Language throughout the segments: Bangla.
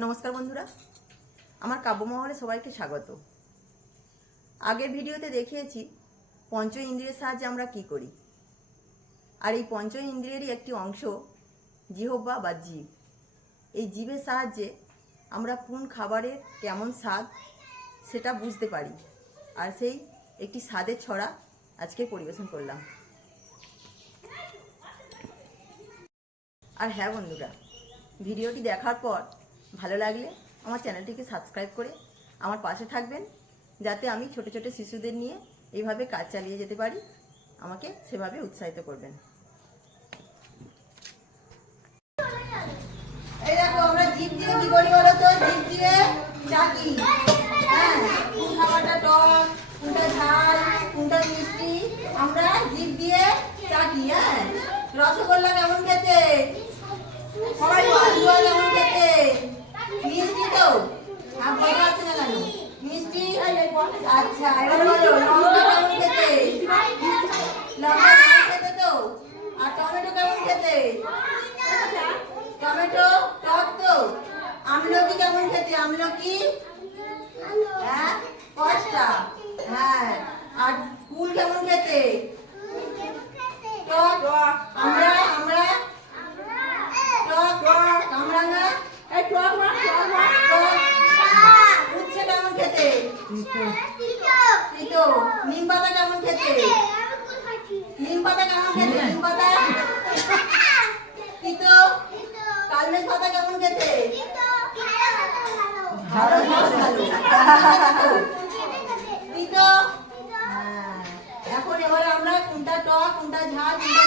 নমস্কার বন্ধুরা। আমার কাব্যমহলে সবাইকে স্বাগত। আগের ভিডিওতে দেখিয়েছি পঞ্চ ইন্দ্রিয়ের সাহায্যে আমরা কি করি। আর এই পঞ্চ ইন্দ্রিয়েরই একটি অংশ জিহব্বা বা জীব। এই জীবের সাহায্যে আমরা কোন খাবারের কেমন স্বাদ সেটা বুঝতে পারি। আর সেই একটি স্বাদের ছড়া আজকে পরিবেশন করলাম। আর হ্যাঁ বন্ধুরা, ভিডিওটি দেখার পর ভালো লাগলে আমার চ্যানেলটিকে সাবস্ক্রাইব করে আমার পাশে থাকবেন, যাতে আমি ছোট ছোট শিশুদের নিয়ে এইভাবে কাজ চালিয়ে যেতে পারি, আমাকে সেভাবে উৎসাহিত করবেন। আমরা জিপ দিয়ে চাকি হ্যাঁ ঝাল মিষ্টি? আমরা দিয়ে চাকি হ্যাঁ রসগোল্লা কেমন খেতে সবাই পান্তুয়া কেমন খেতে মিষ্টি তো আর ভয় আছে না কেন মিষ্টি আচ্ছা এবার বলো লঙ্কা কেমন খেতে? লঙ্কা কেমন খেতে তো? আর টমেটো কেমন খেতে? টমেটো টক তো? আমলকি কেমন খেতে? আমলকি হ্যাঁ কষ্টা হ্যাঁ আর ফুল কেমন খেতে? টক আমরা আমরা টক কামরাঙা এই টক মা টক মা টক উচ্ছে কেমন খেতে নিম পাতা কেমন খেতে নিম পাতা কেমন খেতে নিম পাতা তিতো কালমেঘ পাতা কেমন খেতে ভালো ভালো তিতো হ্যাঁ। এখন এবার আমরা কোনটা টক কোনটা ঝাল কোনটা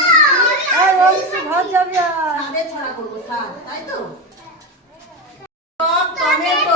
ছড়া করব স্বাদ তাই তো টক টমেটো